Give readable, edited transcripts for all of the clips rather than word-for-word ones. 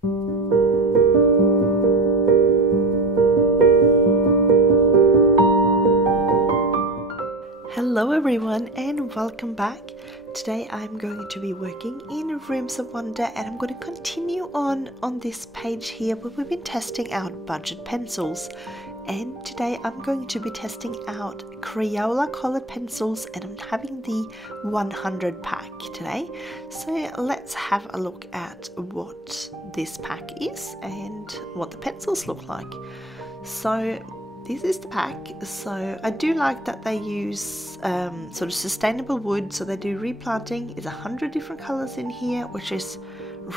Hello everyone and welcome back. Today I'm going to be working in Rooms of Wonder and I'm going to continue on this page here where we've been testing out budget pencils. And today I'm going to be testing out Crayola colored pencils and I'm having the 100 pack today. So let's have a look at what this pack is and what the pencils look like. So this is the pack. So I do like that they use sort of sustainable wood, so they do replanting. It's 100 different colors in here, which is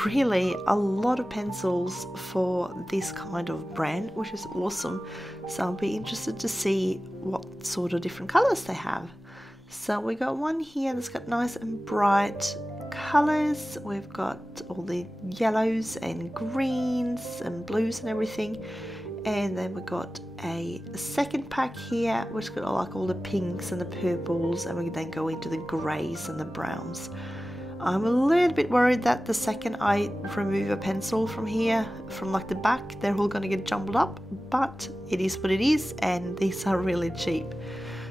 really a lot of pencils for this kind of brand, which is awesome. So I'll be interested to see what sort of different colors they have. So we got one here that's got nice and bright colors. We've got all the yellows and greens and blues and everything. And then we got a second pack here which got like all the pinks and the purples, and we then go into the greys and the browns. I'm a little bit worried that the second I remove a pencil from here, from like the back, they're all going to get jumbled up, but it is what it is, and these are really cheap.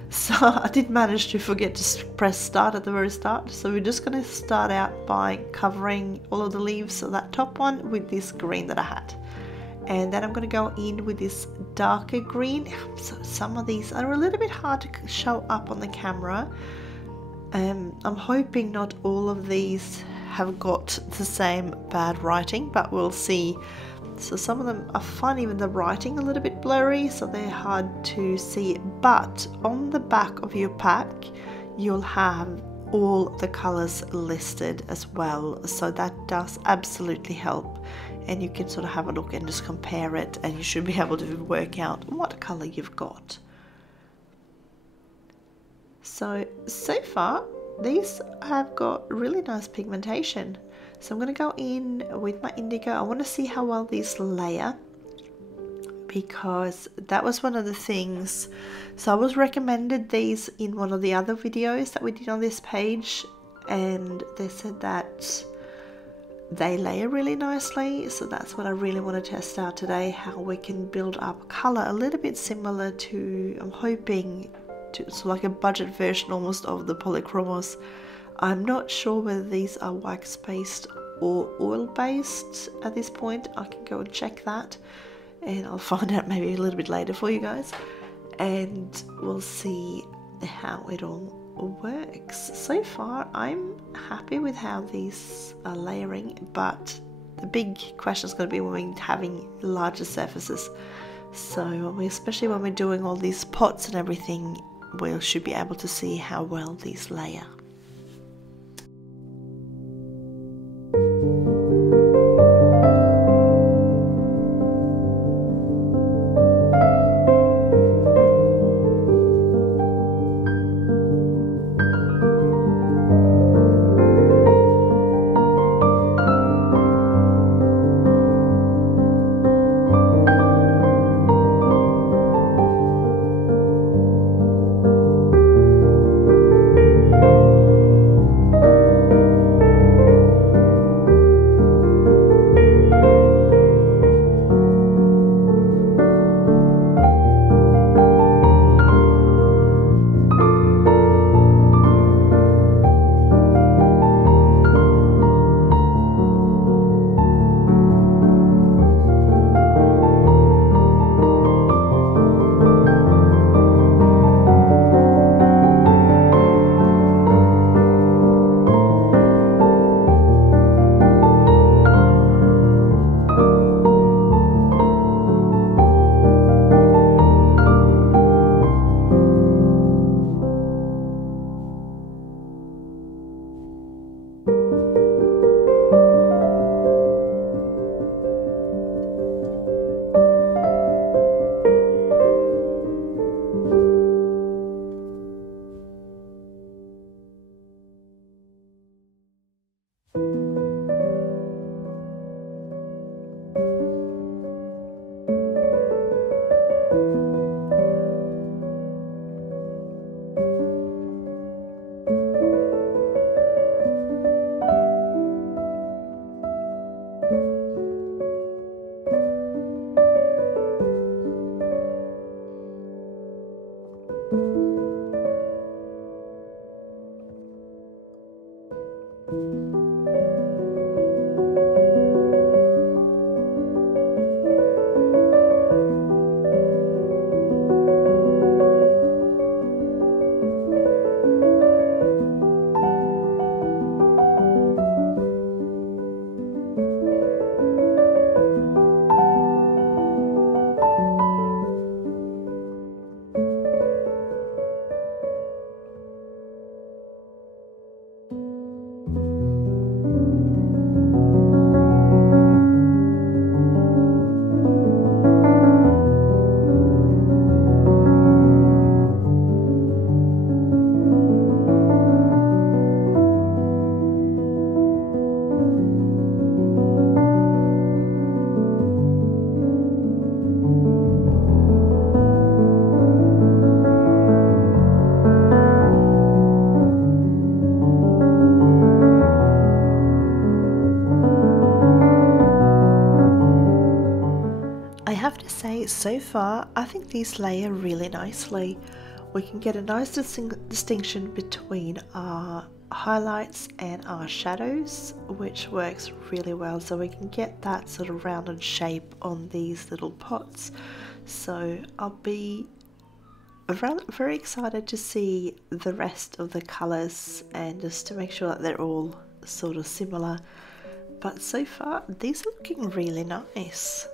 So I did manage to forget to press start at the very start, so we're just going to start out by covering all of the leaves of that top one with this green that I had. And then I'm going to go in with this darker green. So some of these are a little bit hard to show up on the camera. I'm hoping not all of these have got the same bad writing, but we'll see. So some of them I find even the writing a little bit blurry, so they're hard to see. But on the back of your pack, you'll have all the colors listed as well. So that does absolutely help. And you can sort of have a look and just compare it, and you should be able to work out what color you've got. So far these have got really nice pigmentation. So I'm going to go in with my indigo. I want to see how well these layer, because that was one of the things. So I was recommended these in one of the other videos that we did on this page, and they said that they layer really nicely. So that's what I really want to test out today, how we can build up color a little bit similar to, I'm hoping to, so like a budget version almost of the polychromos. I'm not sure whether these are wax based or oil based at this point. I can go and check that, and I'll find out maybe a little bit later for you guys, and we'll see how it all works. So far I'm happy with how these are layering, but the big question is going to be when we're having larger surfaces. So especially when we're doing all these pots and everything, we should be able to see how well these layer. have to say, so far, I think these layer really nicely. We can get a nice distinction between our highlights and our shadows, which works really well, so we can get that sort of rounded shape on these little pots. So I'll be very excited to see the rest of the colors and just to make sure that they're all sort of similar. But so far these are looking really nice.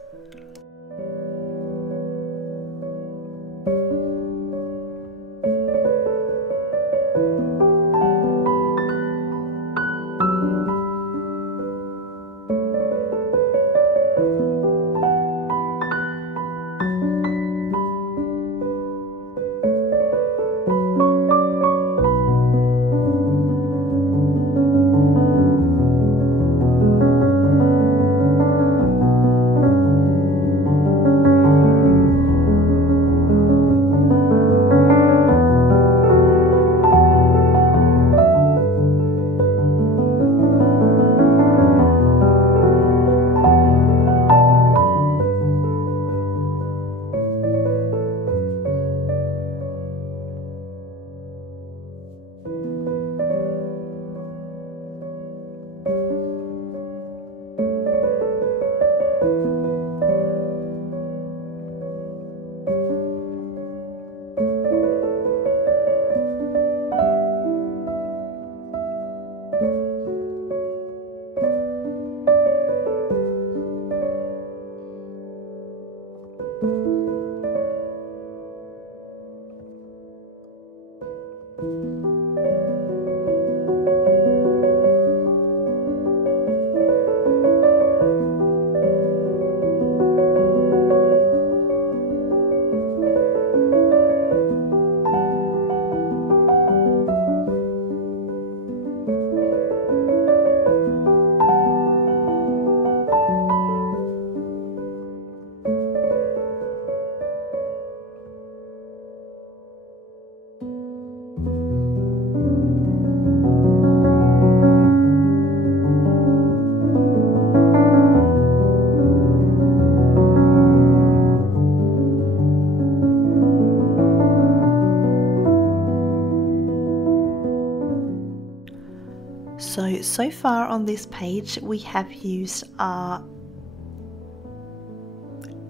So far on this page we have used our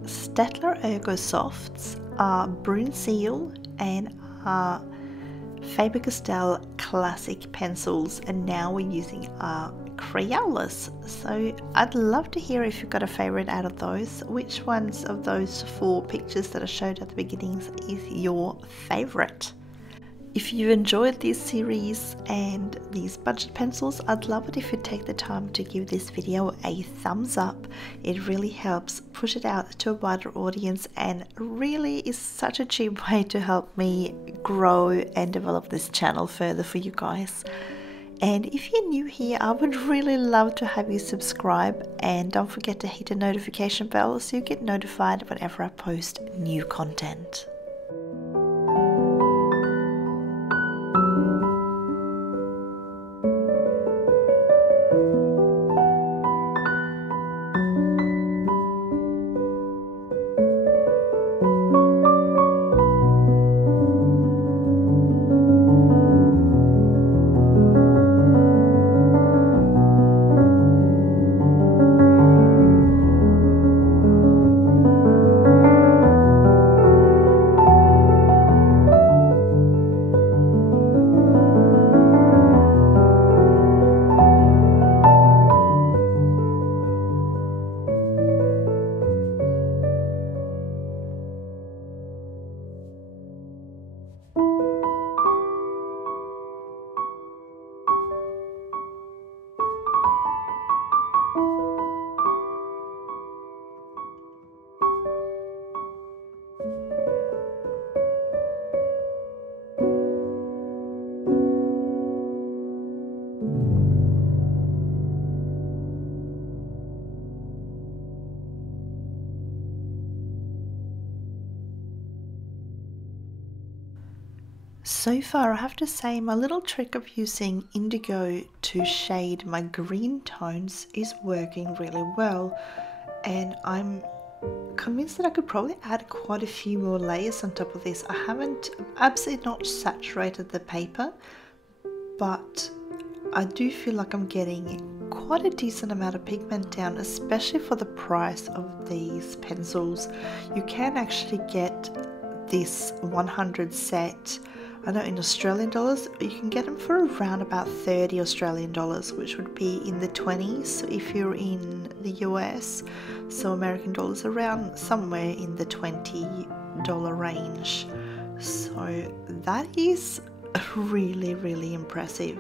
Staedtler Ergo Softs, our Brune Seal and our Faber-Castell Classic pencils, and now we're using our Crayolas. So I'd love to hear if you've got a favorite out of those. Which ones of those 4 pictures that I showed at the beginnings is your favorite? If you enjoyed this series and these budget pencils, I'd love it if you'd take the time to give this video a thumbs up. It really helps push it out to a wider audience and really is such a cheap way to help me grow and develop this channel further for you guys. And if you're new here, I would really love to have you subscribe, and don't forget to hit the notification bell so you get notified whenever I post new content. So far, I have to say my little trick of using indigo to shade my green tones is working really well, and I'm convinced that I could probably add quite a few more layers on top of this. I haven't absolutely not saturated the paper, but I do feel like I'm getting quite a decent amount of pigment down, especially for the price of these pencils. You can actually get this 100 set, I know in Australian dollars, you can get them for around about 30 Australian dollars, which would be in the 20s if you're in the US. So American dollars around somewhere in the $20 range. So that is really, really impressive.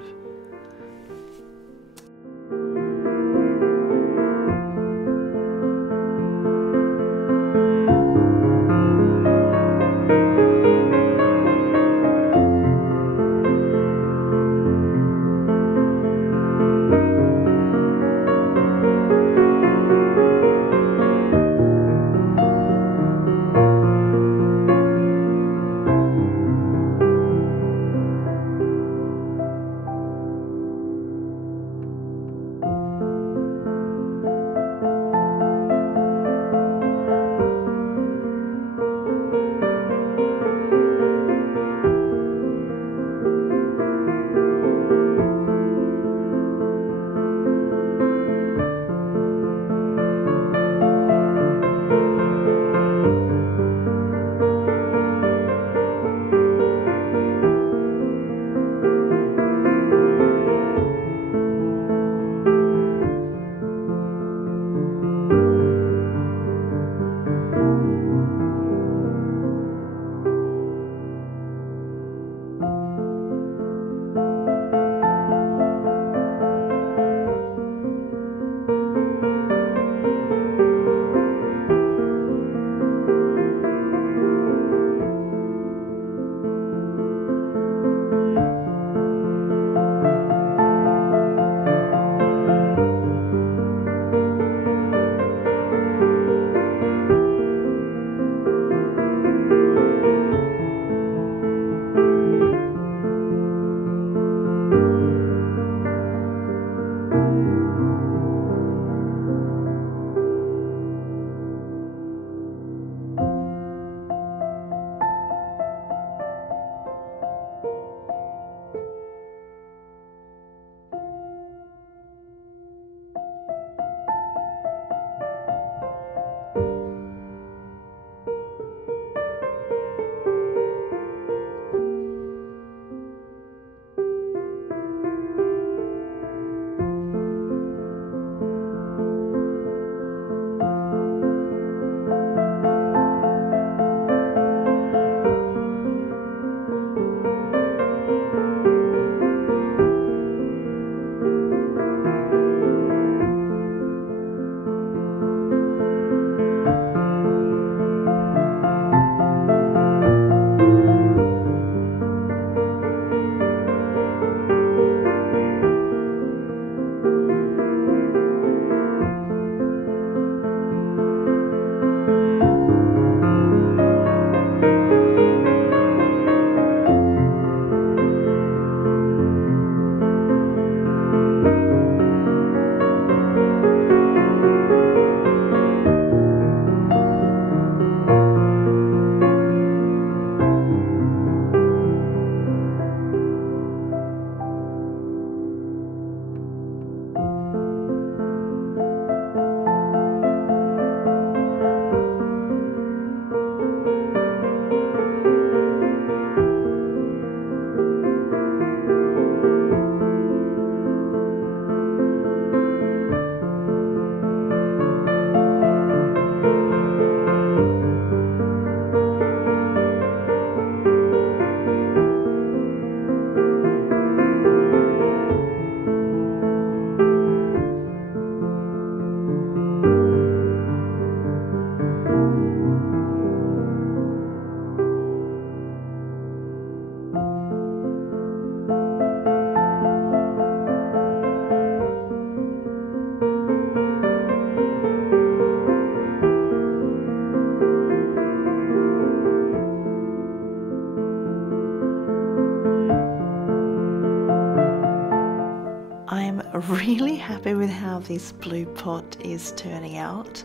I'm really happy with how this blue pot is turning out.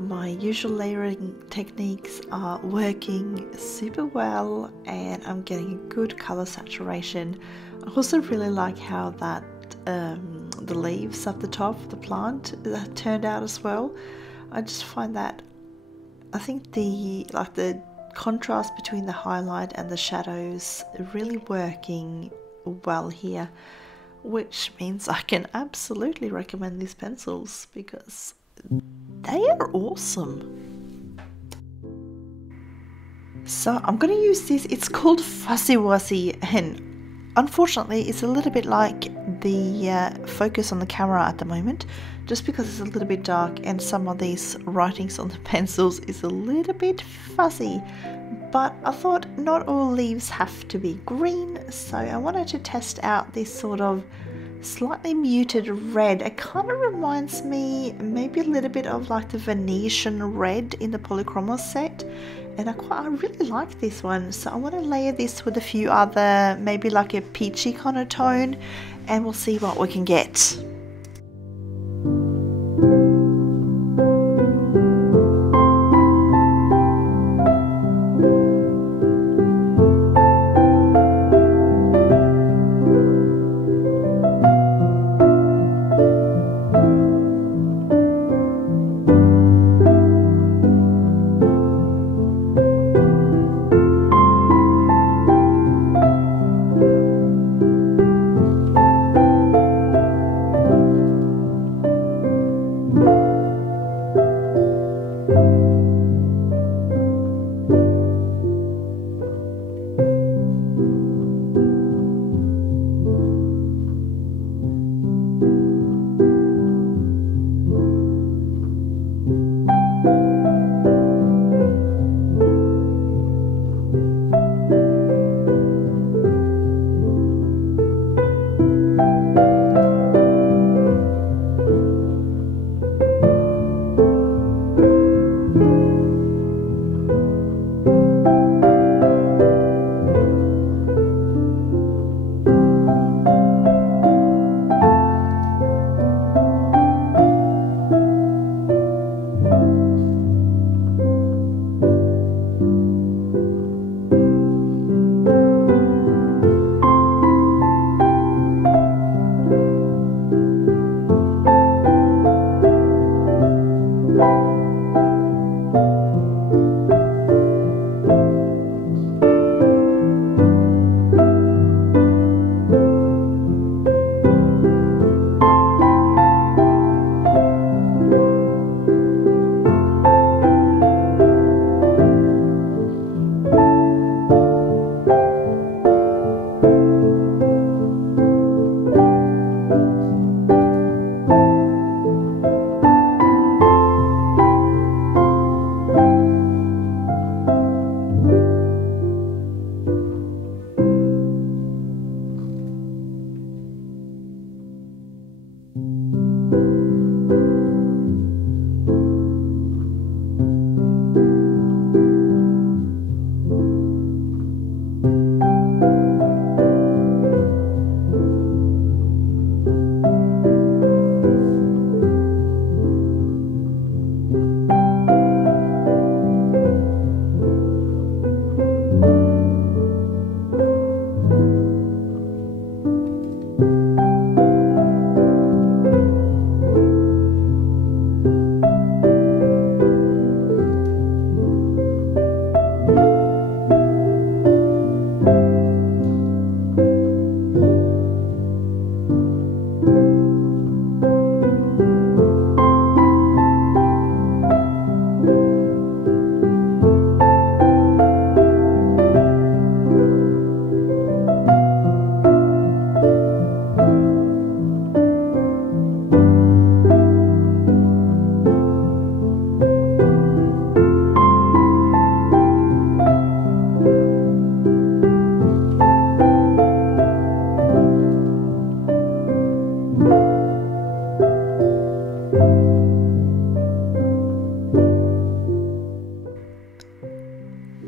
My usual layering techniques are working super well and I'm getting a good color saturation. I also really like how that the leaves at the top of the plant turned out as well. I just find that I think the contrast between the highlight and the shadows really working well here, which means I can absolutely recommend these pencils because they are awesome. So I'm going to use this. It's called Fuzzy Wuzzy, and unfortunately it's a little bit like the focus on the camera at the moment, just because it's a little bit dark and some of these writings on the pencils is a little bit fuzzy. But I thought not all leaves have to be green, so I wanted to test out this sort of slightly muted red. It kind of reminds me maybe a little bit of like the Venetian red in the Polychromos set, and I really like this one. So I want to layer this with a few other, maybe like a peachy kind of tone, and we'll see what we can get.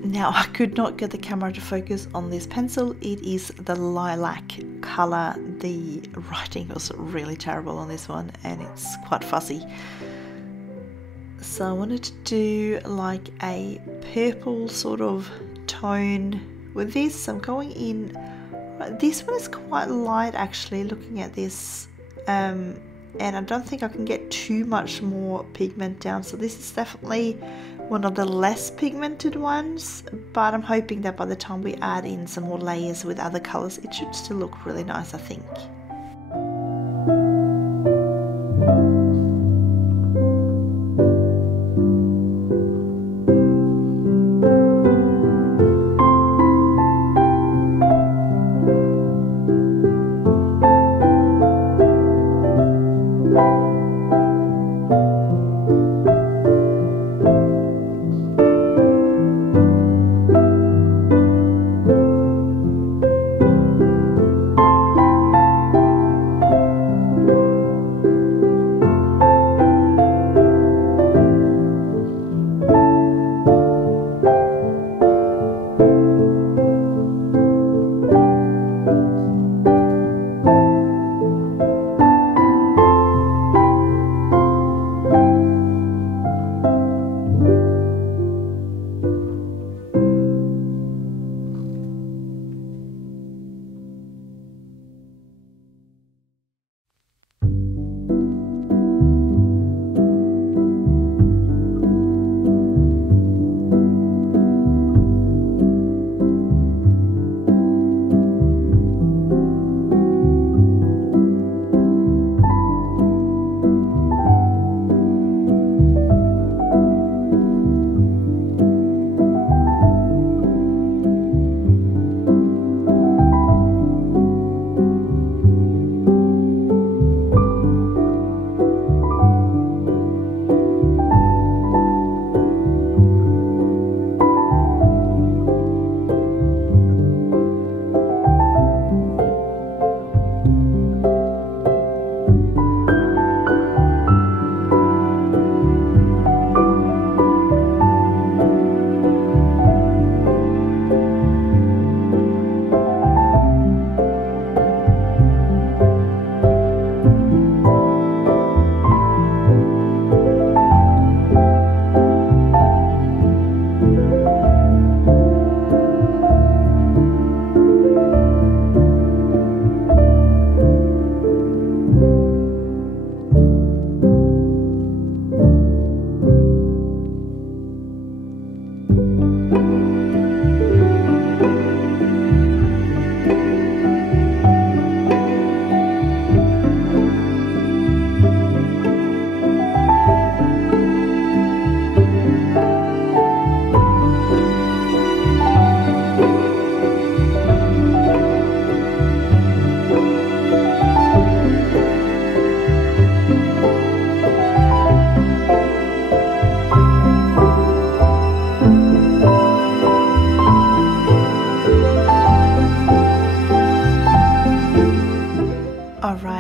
Now I could not get the camera to focus on this pencil. It is the lilac color. The writing was really terrible on this one and it's quite fuzzy. So I wanted to do like a purple sort of tone with this. I'm going in, this one is quite light actually looking at this, and I don't think I can get too much more pigment down, so this is definitely one of the less pigmented ones, but I'm hoping that by the time we add in some more layers with other colors, it should still look really nice, I think.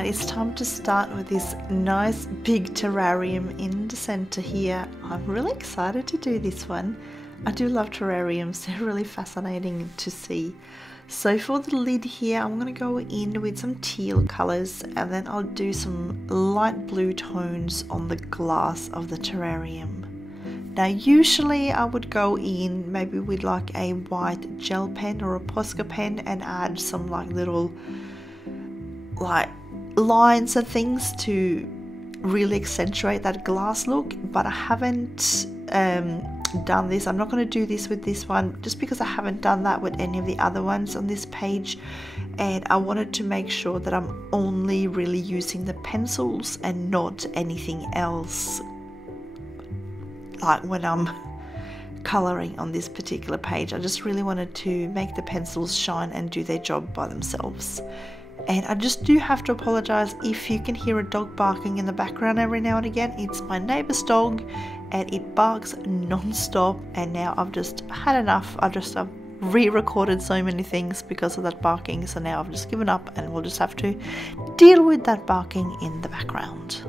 It's time to start with this nice big terrarium in the center here. I'm really excited to do this one. I do love terrariums, they're really fascinating to see. So for the lid here, I'm going to go in with some teal colors, and then I'll do some light blue tones on the glass of the terrarium. Now usually I would go in maybe with like a white gel pen or a Posca pen and add some like little like lines and things to really accentuate that glass look, but I haven't done this. I'm not going to do this with this one just because I haven't done that with any of the other ones on this page, and I wanted to make sure that I'm only really using the pencils and not anything else like when I'm coloring on this particular page. I just really wanted to make the pencils shine and do their job by themselves. And I just do have to apologize if you can hear a dog barking in the background every now and again. It's my neighbor's dog and it barks non-stop, and now I've just had enough. I've re-recorded so many things because of that barking, so now I've just given up and we'll just have to deal with that barking in the background.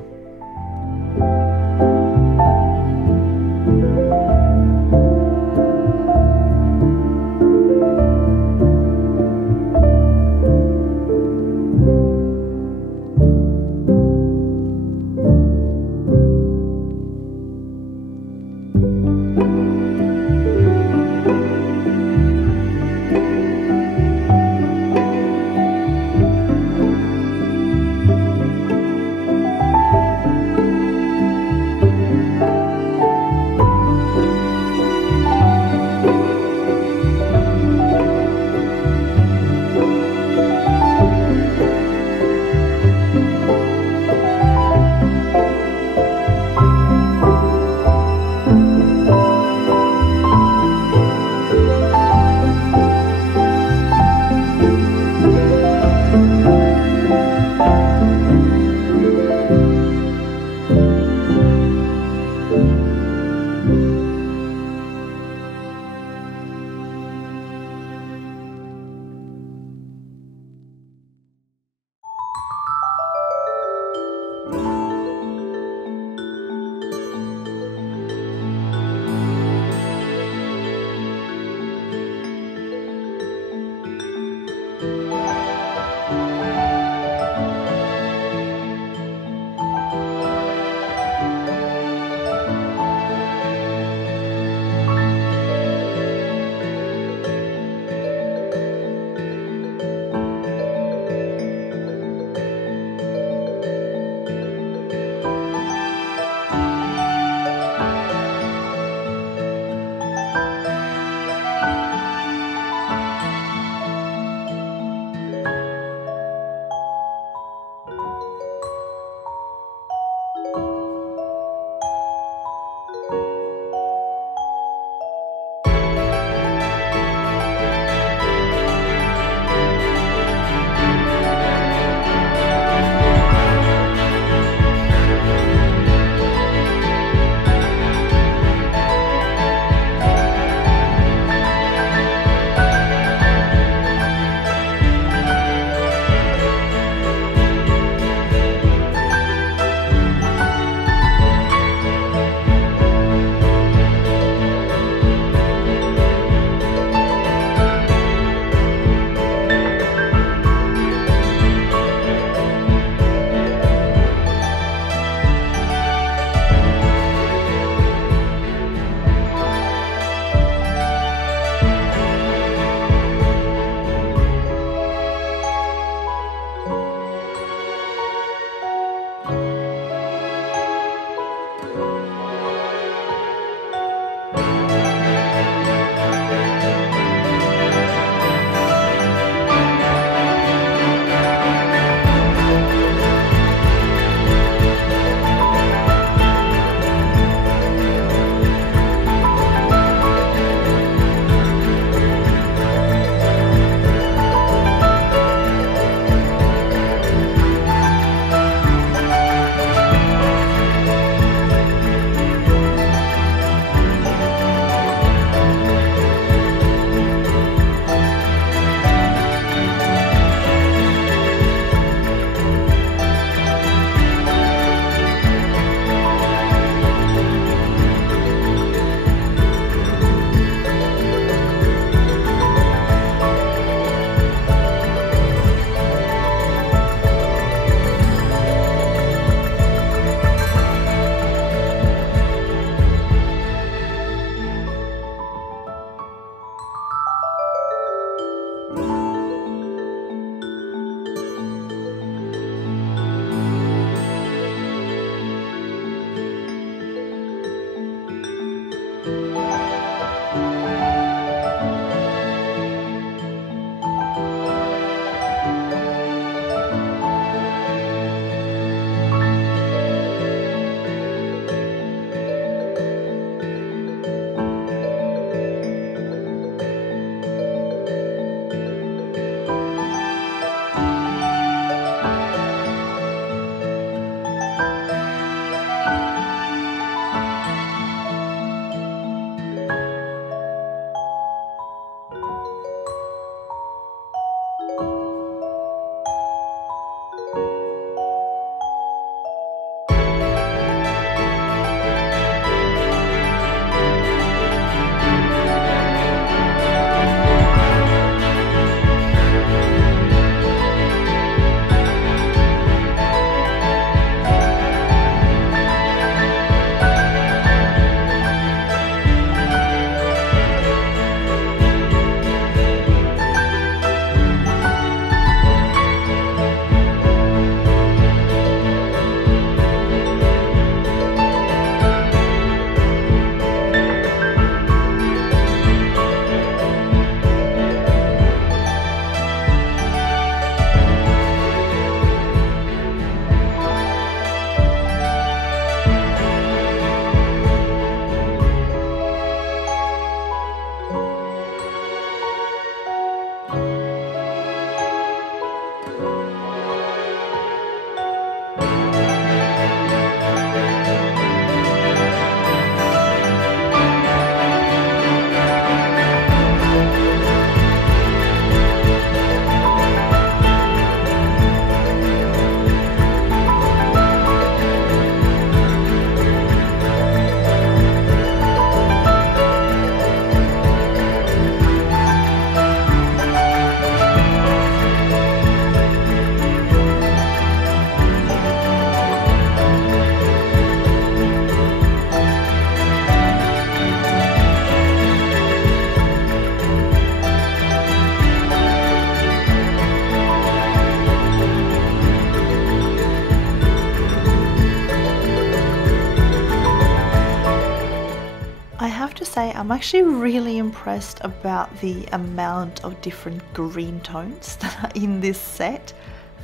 I have to say I'm actually really impressed about the amount of different green tones that are in this set.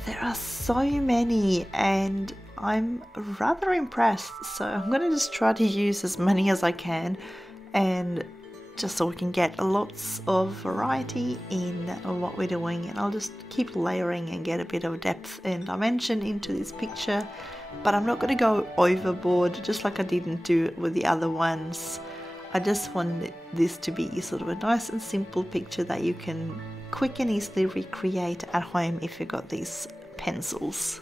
There are so many and I'm rather impressed, so I'm going to just try to use as many as I can, and just so we can get lots of variety in what we're doing, and I'll just keep layering and get a bit of depth and dimension into this picture, but I'm not going to go overboard just like I didn't do with the other ones. I just want this to be sort of a nice and simple picture that you can quick and easily recreate at home if you've got these pencils.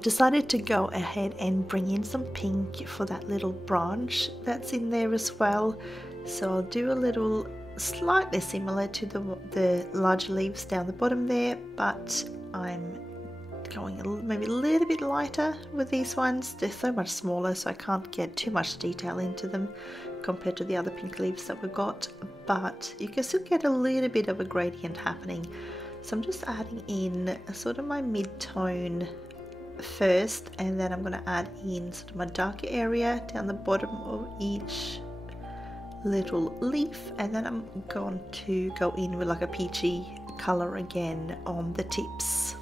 I've decided to go ahead and bring in some pink for that little branch that's in there as well. So I'll do a little slightly similar to the larger leaves down the bottom there, but I'm going maybe a little bit lighter with these ones. They're so much smaller, so I can't get too much detail into them compared to the other pink leaves that we've got, but you can still get a little bit of a gradient happening. So I'm just adding in sort of my mid-tone first, and then I'm going to add in sort of my darker area down the bottom of each little leaf, and then I'm going to go in with like a peachy color again on the tips.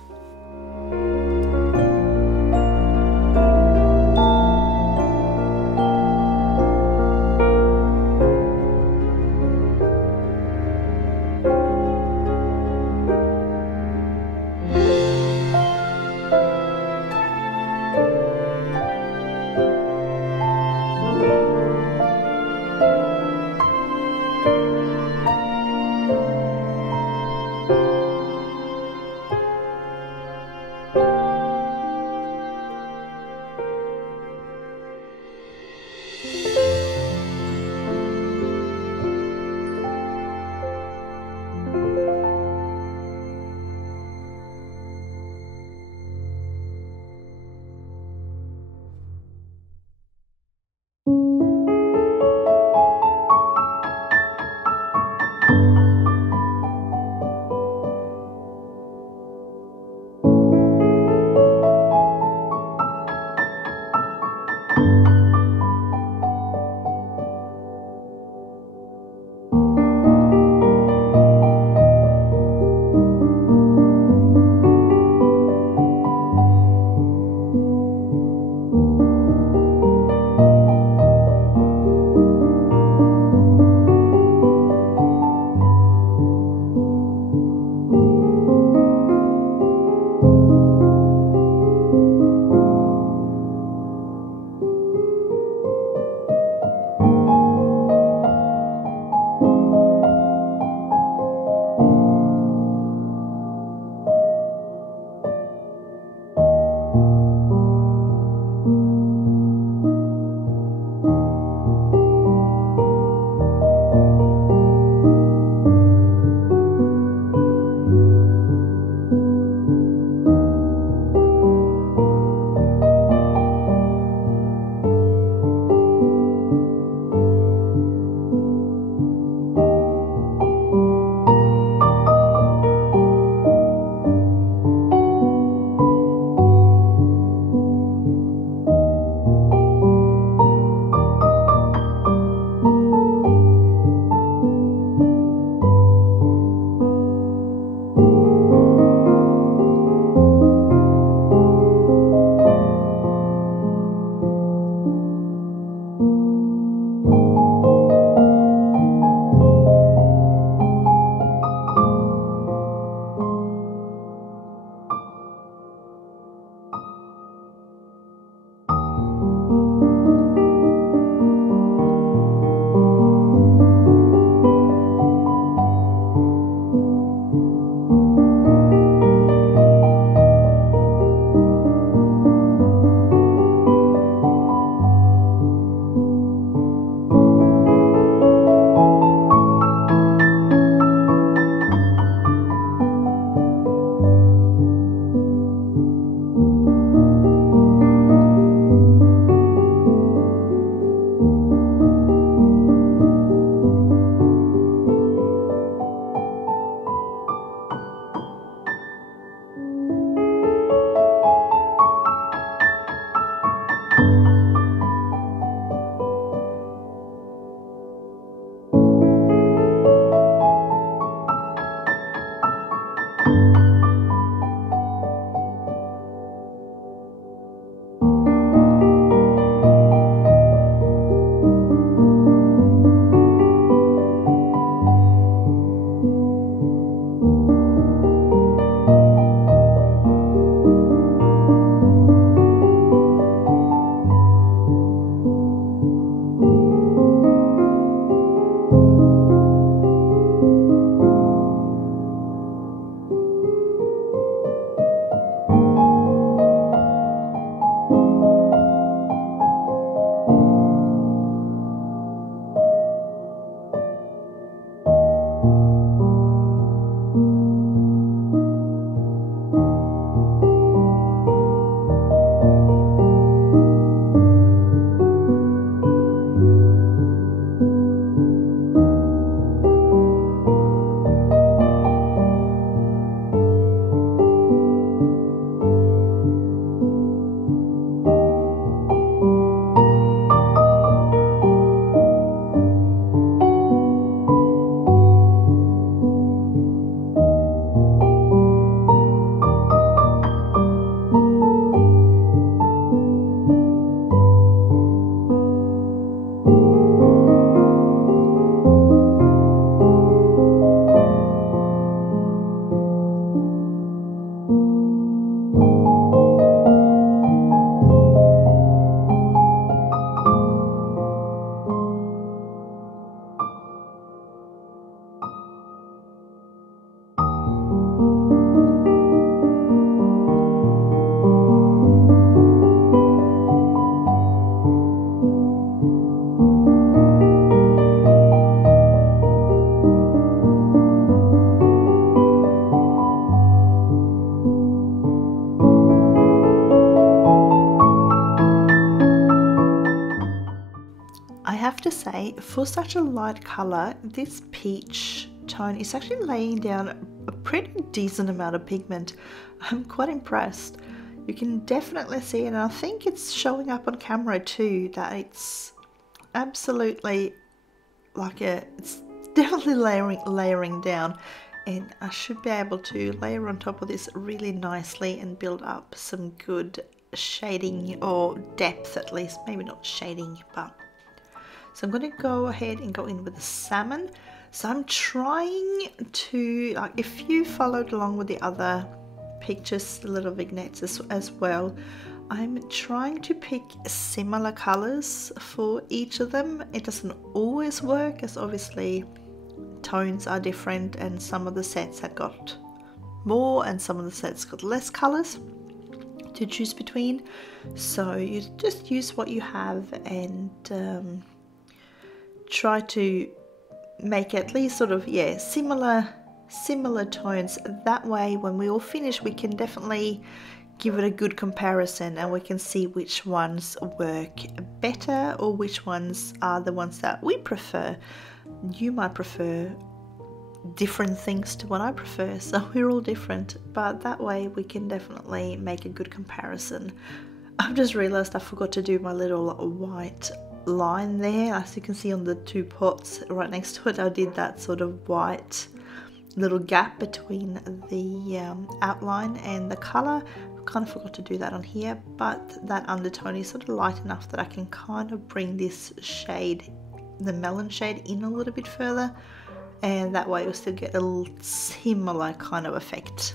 to say, for such a light color, this peach tone is actually laying down a pretty decent amount of pigment. I'm quite impressed. You can definitely see, and I think it's showing up on camera too, that it's absolutely like it's definitely layering down, and I should be able to layer on top of this really nicely and build up some good shading, or depth at least, maybe not shading, but so I'm going to go ahead and go in with the salmon. So I'm trying to, like, if you followed along with the other pictures, the little vignettes as well, I'm trying to pick similar colors for each of them. It doesn't always work, as obviously tones are different, and some of the sets have got more and some of the sets got less colors to choose between. So you just use what you have and try to make at least sort of, yeah, similar tones. That way when we all finish, we can definitely give it a good comparison, and we can see which ones work better or which ones are the ones that we prefer. You might prefer different things to what I prefer, so we're all different, but that way we can definitely make a good comparison. I've just realized I forgot to do my little white line there. As you can see on the two pots right next to it, I did that sort of white little gap between the outline and the color. I kind of forgot to do that on here, but that undertone is sort of light enough that I can kind of bring this shade, the melon shade, in a little bit further, and that way you'll still get a little similar kind of effect.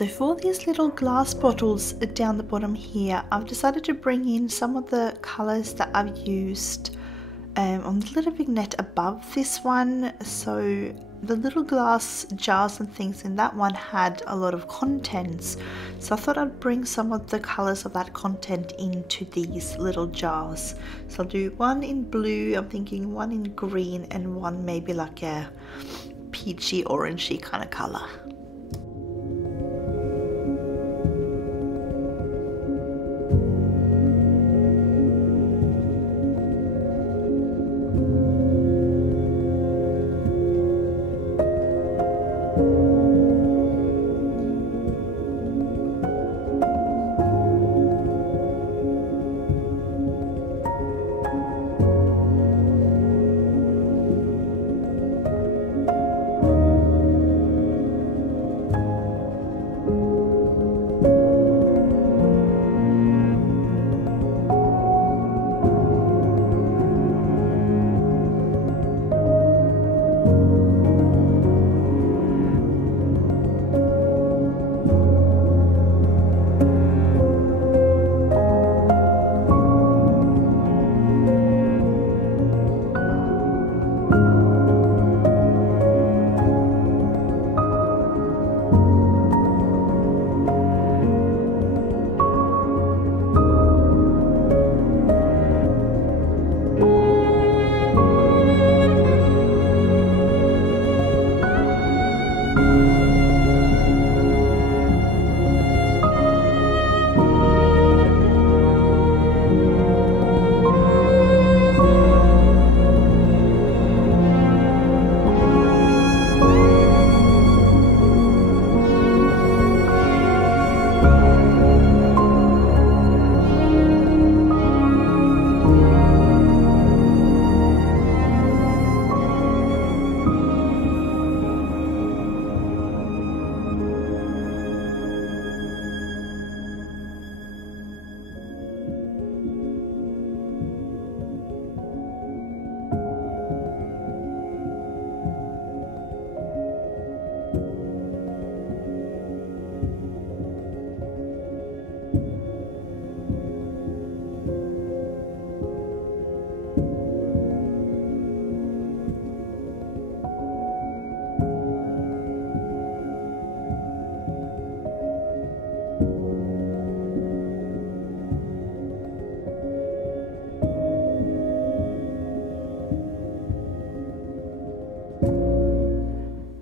So for these little glass bottles down the bottom here, I've decided to bring in some of the colours that I've used on the little vignette above this one. So the little glass jars and things in that one had a lot of contents, so I thought I'd bring some of the colours of that content into these little jars. So I'll do one in blue, I'm thinking one in green, and one maybe like a peachy orangey kind of colour.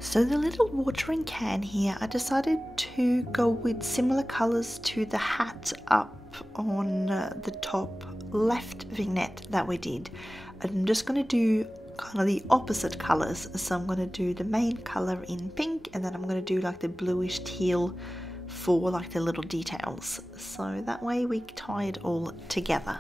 So the little watering can here, I decided to go with similar colours to the hat up on the top left vignette that we did. I'm just going to do kind of the opposite colours. So I'm going to do the main colour in pink, and then I'm going to do like the bluish teal for like the little details. So that way we tie it all together.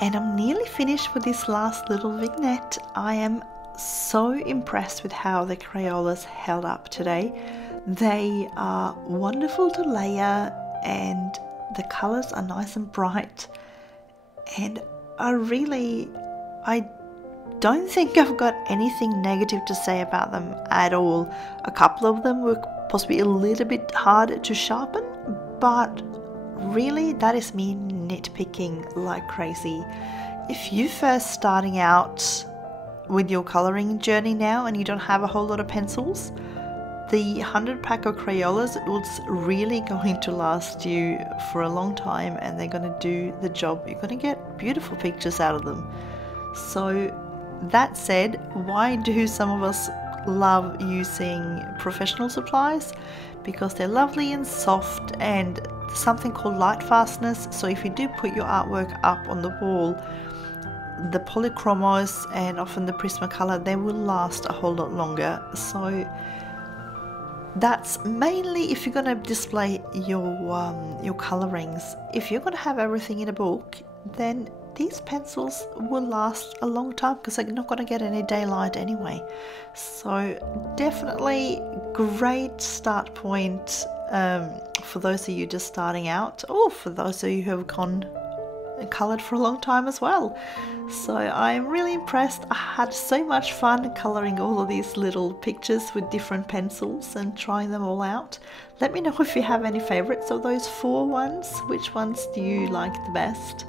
And I'm nearly finished with this last little vignette. I am so impressed with how the Crayolas held up today. They are wonderful to layer and the colors are nice and bright, and I don't think I've got anything negative to say about them at all. A couple of them were possibly a little bit hard to sharpen, but really that is me nitpicking like crazy. If you're first starting out with your coloring journey now and you don't have a whole lot of pencils, the 100 pack of Crayolas, it's really going to last you for a long time, and they're going to do the job. You're going to get beautiful pictures out of them. So that said, why do some of us love using professional supplies? Because they're lovely and soft, and something called light fastness. So if you do put your artwork up on the wall, the polychromos and often the Prismacolor, they will last a whole lot longer. So that's mainly if you're going to display your colorings. If you're going to have everything in a book, then these pencils will last a long time because they're not going to get any daylight anyway. So definitely great start point for those of you just starting out, or for those of you who have gone and colored for a long time as well. So I'm really impressed. I had so much fun coloring all of these little pictures with different pencils and trying them all out. Let me know if you have any favorites of those 4 ones. Which ones do you like the best?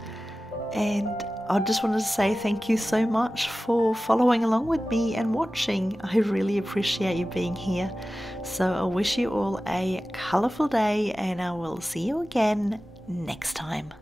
And I just wanted to say thank you so much for following along with me and watching. I really appreciate you being here. So I wish you all a colourful day, and I will see you again next time.